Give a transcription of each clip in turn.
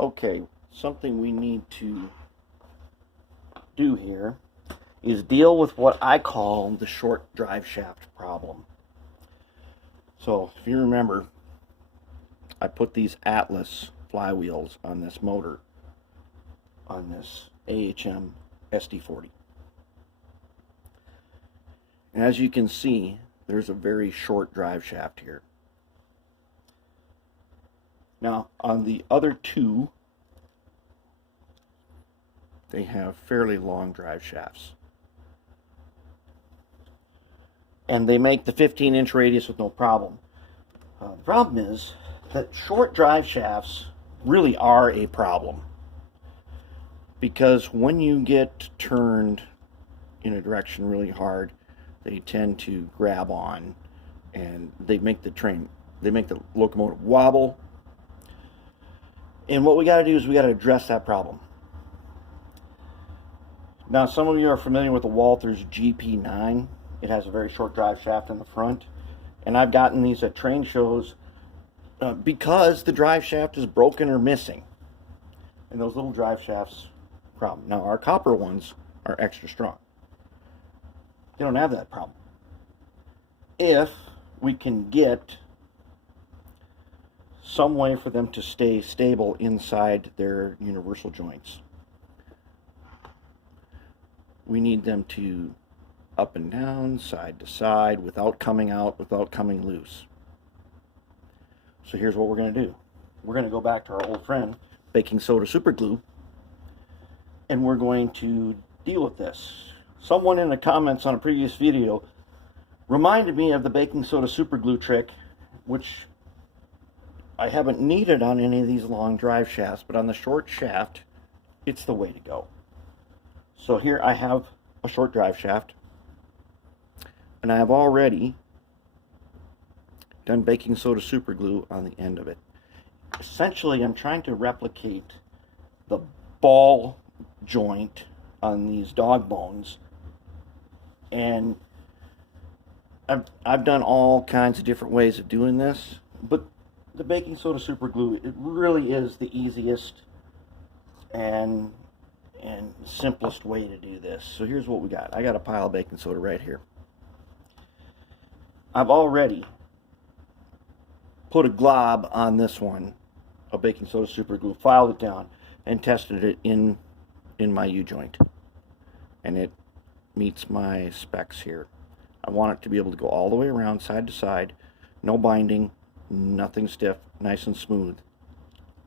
Okay, something we need to do here is deal with what I call the short drive shaft problem. So if you remember, I put these Atlas flywheels on this motor, on this AHM SD40. And as you can see, there's a very short drive shaft here. Now, on the other two, they have fairly long drive shafts. And they make the 15-inch radius with no problem. The problem is that short drive shafts really are a problem. Because when you get turned in a direction really hard, they tend to grab on and they make the locomotive wobble. And what we got to do is we got to address that problem. Now, some of you are familiar with the Walther's GP9. It has a very short drive shaft in the front. And I've gotten these at train shows because the drive shaft is broken or missing. And those little drive shafts, problem. Now, our copper ones are extra strong. They don't have that problem. If we can get some way for them to stay stable inside their universal joints, we need them to up and down, side to side, without coming out, without coming loose. So here's what we're going to do. We're going to go back to our old friend, baking soda super glue, and we're going to deal with this. Someone in the comments on a previous video reminded me of the baking soda super glue trick, which I haven't needed on any of these long drive shafts, but on the short shaft, it's the way to go. So here I have a short drive shaft, and I have already done baking soda super glue on the end of it. Essentially, I'm trying to replicate the ball joint on these dog bones, and I've done all kinds of different ways of doing this, but the baking soda super glue, it really is the easiest and simplest way to do this. So here's what we got. I got a pile of baking soda right here. I've already put a glob on this one of baking soda super glue, filed it down, and tested it in my U-joint. And it meets my specs here. I want it to be able to go all the way around, side to side, no binding, nothing stiff, nice and smooth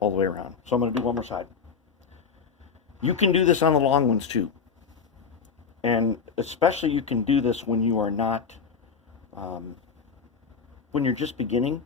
all the way around. So I'm going to do one more side. You can do this on the long ones too. And especially you can do this when you are not, when you're just beginning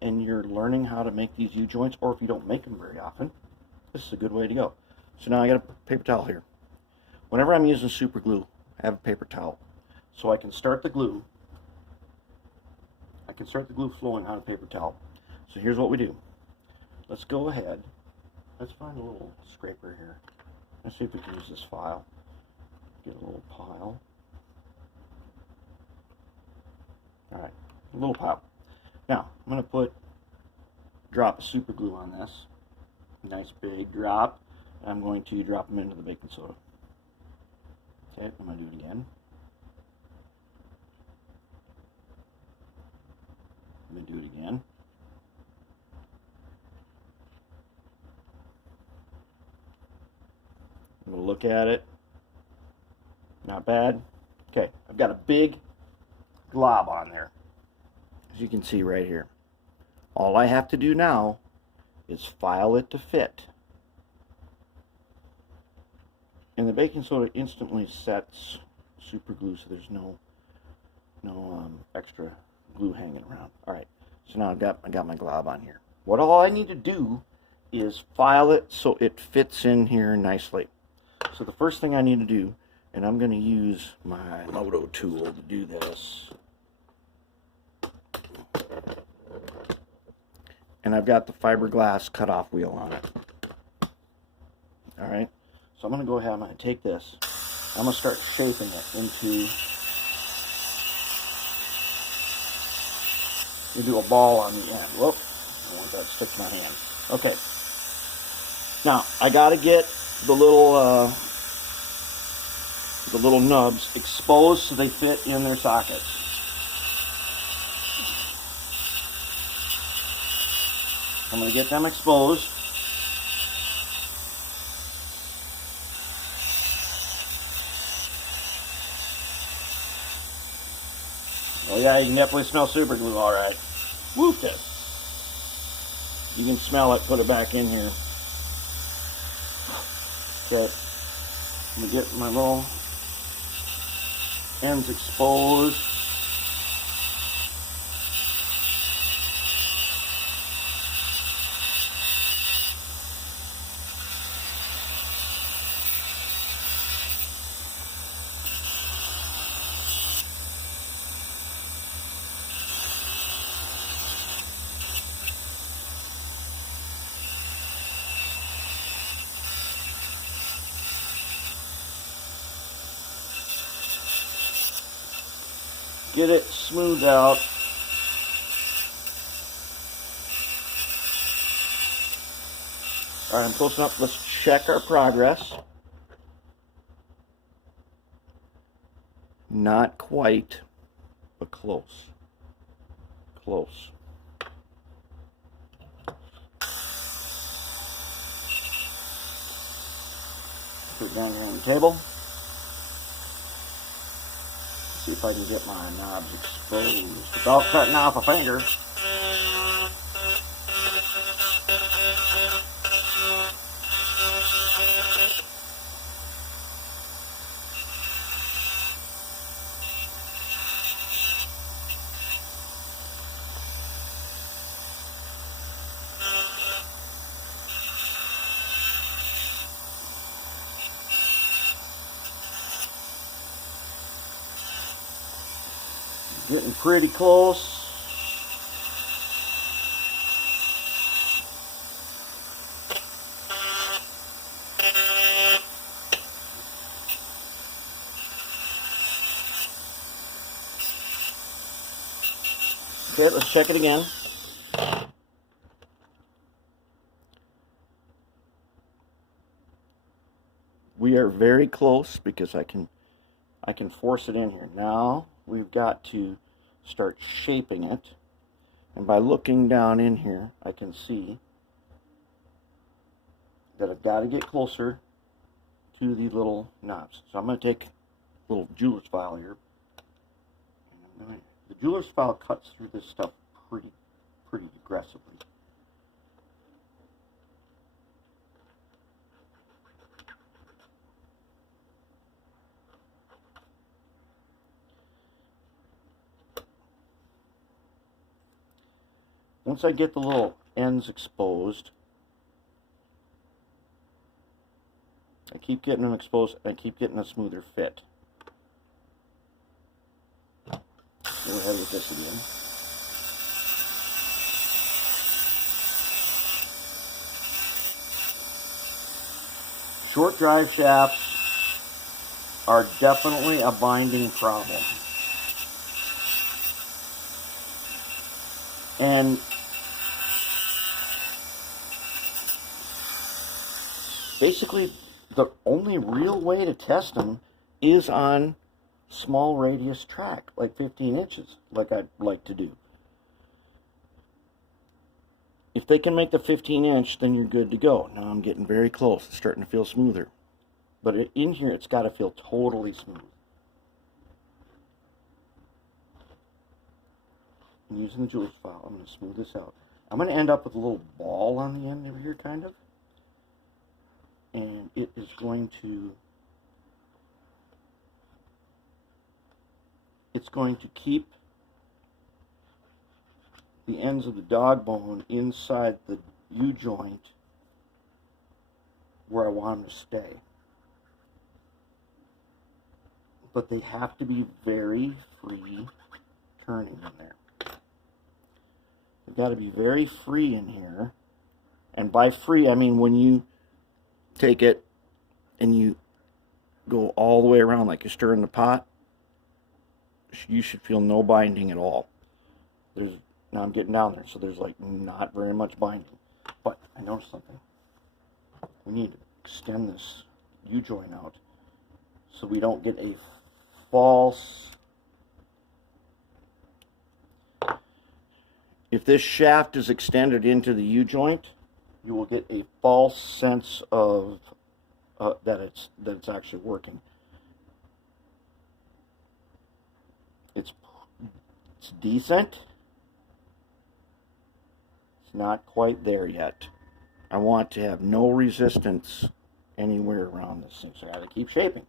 and you're learning how to make these U-joints, or if you don't make them very often, this is a good way to go. So now I got a paper towel here. Whenever I'm using super glue, I have a paper towel. So I can start the glue. I can start the glue flowing on a paper towel. So here's what we do. Let's go ahead. Let's find a little scraper here. Let's see if we can use this file. Get a little pile. Alright, a little pile. Now, I'm going to drop a super glue on this. Nice big drop. I'm going to drop them into the baking soda. Okay, I'm going to do it again. I'm going to do it again. I'm going to look at it. Not bad. Okay, I've got a big glob on there, as you can see right here. All I have to do now is file it to fit. And the baking soda instantly sets super glue, so there's no extra glue hanging around. Alright, so now I got my glob on here. What all I need to do is file it so it fits in here nicely. So the first thing I need to do, and I'm going to use my moto tool to do this, and I've got the fiberglass cutoff wheel on it. Alright, so I'm going to go ahead and I'm going to take this, I'm going to start shaping it into a ball on the end. Whoop, I don't want that to stick to my hand. Okay, Now, I got to get the little nubs exposed so they fit in their sockets. I'm going to get them exposed. Oh yeah, you can definitely smell super glue, all right. Whooped it. You can smell it, put it back in here. Okay, let me get my little ends exposed. Get it smoothed out. All right, I'm close enough. Let's check our progress. Not quite, but close. Close. Put it down here on the table. See if I can get my knobs exposed without cutting off a finger. Getting pretty close. Okay, let's check it again. We are very close because I can force it in here. Now we've got to start shaping it, and by looking down in here I can see that I've got to get closer to the little knobs. So I'm going to take a little jeweler's file here. The jeweler's file cuts through this stuff pretty aggressively. Once I get the little ends exposed, I keep getting them exposed and I keep getting a smoother fit. Go ahead with this again. Short drive shafts are definitely a binding problem. And basically the only real way to test them is on small radius track, like 15 inches, like I'd like to do. If they can make the 15-inch, then you're good to go. Now I'm getting very close. It's starting to feel smoother. But in here, it's got to feel totally smooth. I'm using the jeweler's file. I'm going to smooth this out. I'm going to end up with a little ball on the end over here, kind of. And it is going to... It's going to keep the ends of the dog bone inside the U-joint where I want them to stay. But they have to be very free turning in there. They've got to be very free in here. And by free, I mean when you take it and you go all the way around like you're stirring the pot, you should feel no binding at all. Now I'm getting down there, so there's like not very much binding. But I noticed something. we need to extend this U-joint out so we don't get a false... If this shaft is extended into the U-joint, you will get a false sense of that it's actually working. It's decent. It's not quite there yet. I want to have no resistance anywhere around this thing, so I got to keep shaping.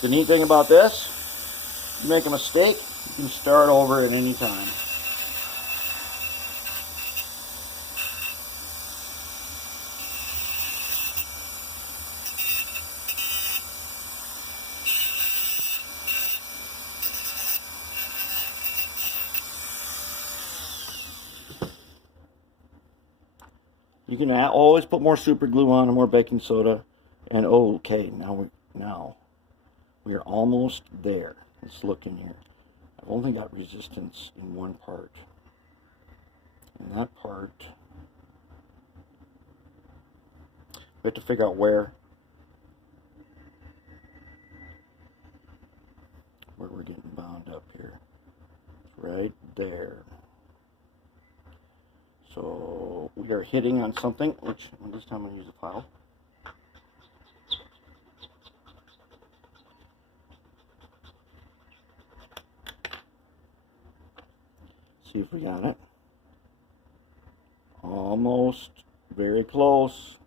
The neat thing about this, you make a mistake, you can start over at any time. You can always put more super glue on and more baking soda, and okay, now we are almost there. Let's look in here. I've only got resistance in one part. And that part, we have to figure out where we're getting bound up here. It's right there. So we are hitting on something, which this time I'm going to use a file. See if we got it. Almost, very close.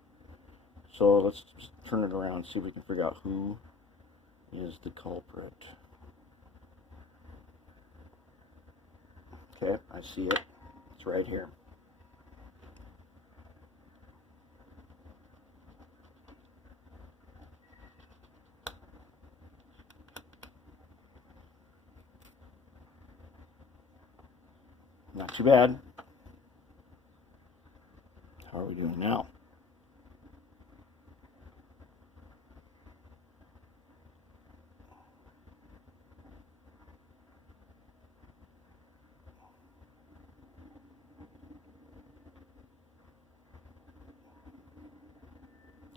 So let's turn it around and see if we can figure out who is the culprit. Okay, I see it. It's right here. Not too bad. How are we doing now?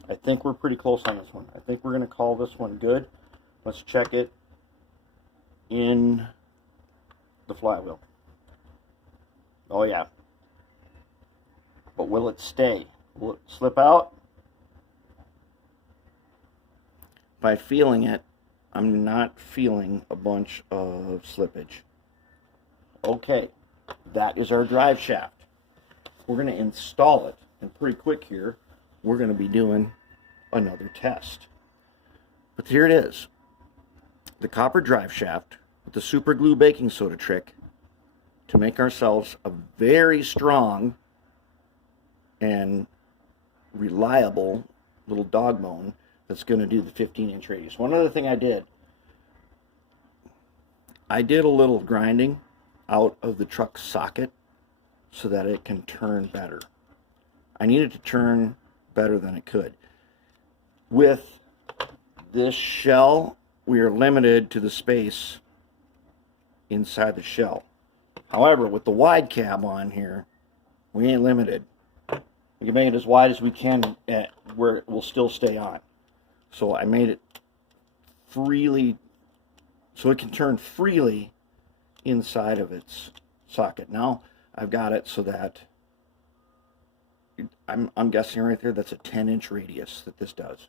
I think we're pretty close on this one. I think we're going to call this one good. Let's check it in the flywheel. Oh yeah. But will it stay? Will it slip out? By feeling it, I'm not feeling a bunch of slippage. Okay, that is our drive shaft. We're going to install it, and pretty quick here, we're going to be doing another test. But here it is. The copper drive shaft with the super glue baking soda trick to make ourselves a very strong and reliable little dog bone that's going to do the 15-inch radius. One other thing I did a little grinding out of the truck socket so that it can turn better. I needed to turn better than it could. With this shell, we are limited to the space inside the shell. However, with the wide cab on here, we ain't limited. We can make it as wide as we can where it will still stay on. So I made it freely, so it can turn freely inside of its socket. Now I've got it so that I'm guessing right there that's a 10-inch radius that this does.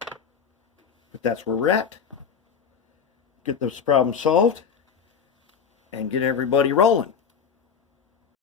But that's where we're at. Get this problem solved and get everybody rolling.